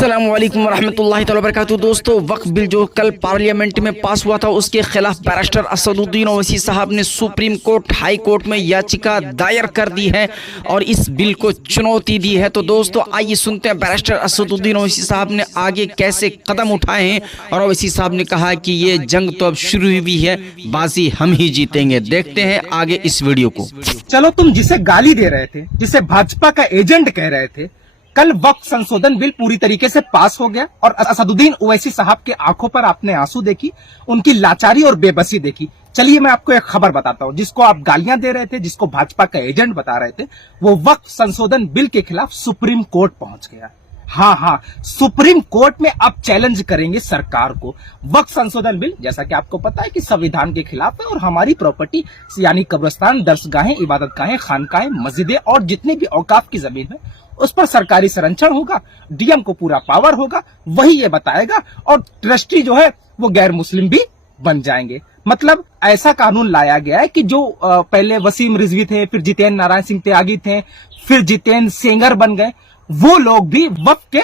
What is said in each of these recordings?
अस्सलामुअलैकुम वरहमतुल्लाहि तआला वबरकातुहू। दोस्तों, वक्फ बिल जो कल पार्लियामेंट में पास हुआ था उसके खिलाफ बैरिस्टर असदुद्दीन ओवैसी साहब ने सुप्रीम कोर्ट, हाई कोर्ट में याचिका दायर कर दी है और इस बिल को चुनौती दी है। तो दोस्तों, आइए सुनते हैं बैरिस्टर असदुद्दीन ओवैसी साहब ने आगे कैसे कदम उठाए हैं। और ओवैसी साहब ने कहा कि ये जंग तो अब शुरू हुई है, बाजी हम ही जीतेंगे। देखते हैं आगे इस वीडियो को। चलो, तुम जिसे गाली दे रहे थे, जिसे भाजपा का एजेंट कह रहे थे, कल वक्फ संशोधन बिल पूरी तरीके से पास हो गया और असदुद्दीन ओवैसी साहब के आंखों पर आपने आंसू देखी, उनकी लाचारी और बेबसी देखी। चलिए, मैं आपको एक खबर बताता हूं। जिसको आप गालियां दे रहे थे, जिसको भाजपा का एजेंट बता रहे थे, वो वक्फ संशोधन बिल के खिलाफ सुप्रीम कोर्ट पहुंच गया। हाँ, सुप्रीम कोर्ट में अब चैलेंज करेंगे सरकार को। वक्फ संशोधन बिल, जैसा कि आपको पता है कि संविधान के खिलाफ है और हमारी प्रॉपर्टी यानी कब्रिस्तान, दरसगाहें, इबादतगाहें, खानकाहें, मस्जिदें और जितनी भी औकाफ की जमीन है उस पर सरकारी संरक्षण होगा। डीएम को पूरा पावर होगा, वही ये बताएगा। और ट्रस्टी जो है वो गैर मुस्लिम भी बन जाएंगे। मतलब ऐसा कानून लाया गया है कि जो पहले वसीम रिजवी थे, फिर जितेंद्र नारायण सिंह त्यागी थे, फिर जितेंद्र सेंगर बन गए, वो लोग भी वक्फ के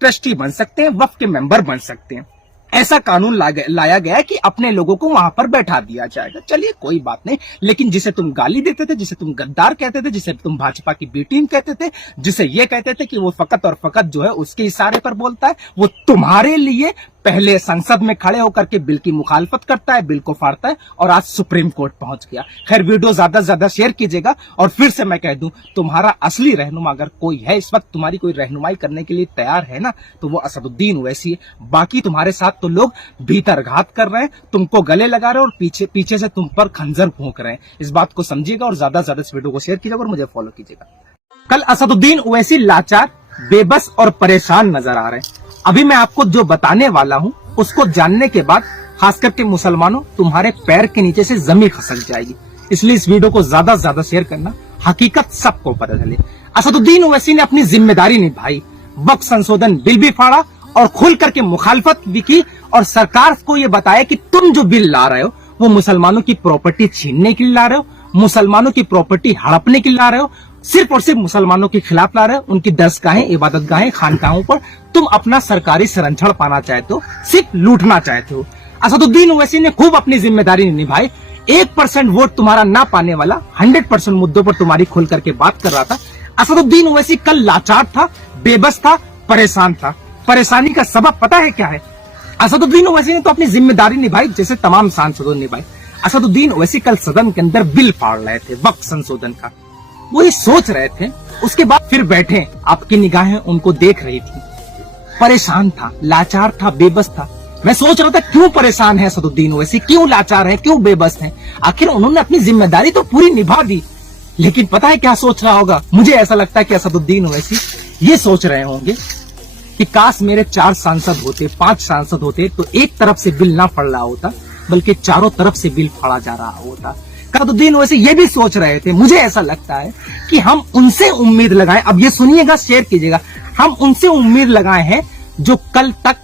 ट्रस्टी बन सकते हैं, वक्फ के मेंबर बन सकते हैं। ऐसा कानून लाया गया है कि अपने लोगों को वहां पर बैठा दिया जाएगा। चलिए, कोई बात नहीं। लेकिन जिसे तुम गाली देते थे, जिसे तुम गद्दार कहते थे, जिसे तुम भाजपा की बी टीम कहते थे, जिसे ये कहते थे कि वो फकत और फकत जो है उसके इशारे पर बोलता है, वो तुम्हारे लिए पहले संसद में खड़े होकर के बिल की मुखालफत करता है, बिल को फाड़ता है और आज सुप्रीम कोर्ट पहुंच गया। खैर, वीडियो ज्यादा से ज्यादा शेयर कीजिएगा। और फिर से मैं कह दूं, तुम्हारा असली रहनुमा अगर कोई है इस वक्त, तुम्हारी कोई रहनुमाई करने के लिए तैयार है ना, तो वो असदुद्दीन ओवैसी है। बाकी तुम्हारे साथ तो लोग भीतर घात कर रहे हैं, तुमको गले लगा रहे हैं और पीछे से तुम पर खंजर भोंक रहे हैं। इस बात को समझिएगा और ज्यादा से ज्यादा इस वीडियो को शेयर कीजिएगा और मुझे फॉलो कीजिएगा। कल असदुद्दीन ओवैसी लाचार, बेबस और परेशान नजर आ रहे हैं। अभी मैं आपको जो बताने वाला हूँ उसको जानने के बाद खास करके मुसलमानों, तुम्हारे पैर के नीचे से जमीन खसक जाएगी। इसलिए इस वीडियो को ज्यादा से ज्यादा शेयर करना, हकीकत सबको पता चले। असदुद्दीन ओवैसी ने अपनी जिम्मेदारी निभाई, वक्फ संशोधन बिल भी फाड़ा और खुल करके मुखालफत भी की और सरकार को ये बताया कि तुम जो बिल ला रहे हो वो मुसलमानों की प्रॉपर्टी छीनने के लिए ला रहे हो, मुसलमानों की प्रॉपर्टी हड़पने के लिए ला रहे हो, सिर्फ और सिर्फ मुसलमानों के खिलाफ ला रहे हो। उनकी दरसगाहें, इबादतगाहें, खानकाहों पर तुम अपना सरकारी संरक्षण पाना चाहते हो, सिर्फ लूटना चाहते हो। असदुद्दीन ओवैसी ने खूब अपनी जिम्मेदारी निभाई। 1% वोट तुम्हारा ना पाने वाला 100% मुद्दों पर तुम्हारी खुल करके बात कर रहा था। असदुद्दीन ओवैसी कल लाचार था, बेबस था, परेशान था। परेशानी का सबब पता है क्या है? असदुद्दीन ओवैसी ने तो अपनी जिम्मेदारी निभाई जैसे तमाम सांसदों ने निभाई। असदुद्दीन ओवैसी कल सदन के अंदर बिल फाड़ रहे थे वक्फ संशोधन का, वो ये सोच रहे थे। उसके बाद फिर बैठे, आपकी निगाहें उनको देख रही थी। परेशान था, लाचार था, बेबस था। मैं सोच रहा था क्यों परेशान है असदुद्दीन ओवैसी, क्यों लाचार है, क्यों बेबस है। आखिर उन्होंने अपनी जिम्मेदारी तो पूरी निभा दी, लेकिन पता है क्या सोच रहा होगा? मुझे ऐसा लगता है कि असदुद्दीन ओवैसी ये सोच रहे होंगे कि काश मेरे 4 सांसद होते, 5 सांसद होते तो एक तरफ से बिल ना फड़ रहा होता, बल्कि चारों तरफ से बिल फाड़ा जा रहा होता। असदुद्दीन ओवैसी ये भी सोच रहे थे, मुझे ऐसा लगता है कि हम उनसे उम्मीद लगाएं। अब ये सुनिएगा, शेयर कीजिएगा। हम उनसे उम्मीद लगाए हैं जो कल तक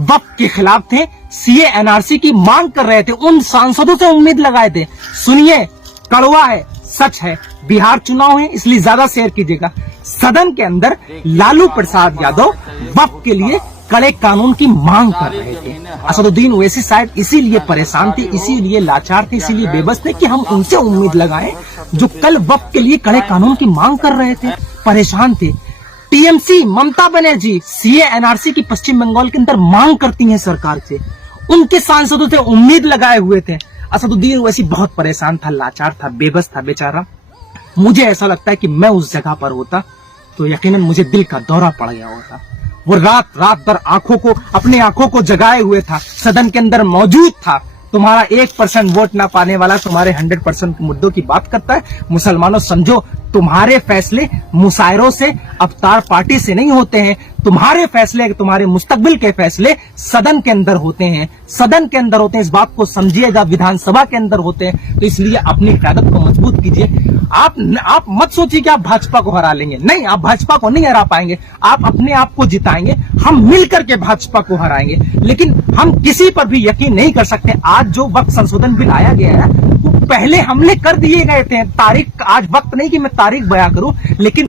वक्फ के खिलाफ थे, सीए एनआरसी की मांग कर रहे थे, उन सांसदों से उम्मीद लगाए थे। सुनिए, कड़वा है, सच है, बिहार चुनाव है, इसलिए ज्यादा शेयर कीजिएगा। सदन के अंदर लालू प्रसाद यादव वक्फ के लिए कड़े कानून की मांग कर रहे थे। असदुद्दीन ओवैसी शायद इसीलिए परेशान थे, इसीलिए लाचार थे, इसीलिए बेबस थे कि हम उनसे उम्मीद लगाएं जो कल वक्फ के लिए कड़े कानून की मांग कर रहे थे, परेशान थे। TMC, Mamata Banerjee CA NRC की पश्चिम बंगाल के अंदर मांग करती हैं सरकार से, उनके सांसदों से उम्मीद लगाए हुए थे। असदुद्दीन ओवैसी बहुत परेशान था, लाचार था, बेबस था बेचारा। मुझे ऐसा लगता है कि मैं उस जगह पर होता तो यकीनन मुझे दिल का दौरा पड़ गया होता। वो रात भर अपने आंखों को जगाए हुए था, सदन के अंदर मौजूद था। तुम्हारा 1% वोट ना पाने वाला तुम्हारे 100% मुद्दों की बात करता है। मुसलमानों, समझो, तुम्हारे फैसले मुशायरों से, अवतार पार्टी से नहीं होते हैं। तुम्हारे फैसले, तुम्हारे मुस्तकबिल के फैसले सदन के अंदर होते हैं, सदन के अंदर होते हैं। इस बात को समझिएगा, विधानसभा के अंदर होते हैं। तो इसलिए अपनी क़यादत को मजबूत कीजिए। आप मत सोचिए कि आप भाजपा को हरा लेंगे। नहीं, आप भाजपा को नहीं हरा पाएंगे। आप अपने आप को जिताएंगे। हम मिलकर के भाजपा को हराएंगे, लेकिन हम किसी पर भी यकीन नहीं कर सकते। आज जो वक्फ संशोधन बिल आया गया है वो पहले हमले कर दिए गए थे। तारीख, आज वक्त नहीं कि मैं तारीख बयां करूं, लेकिन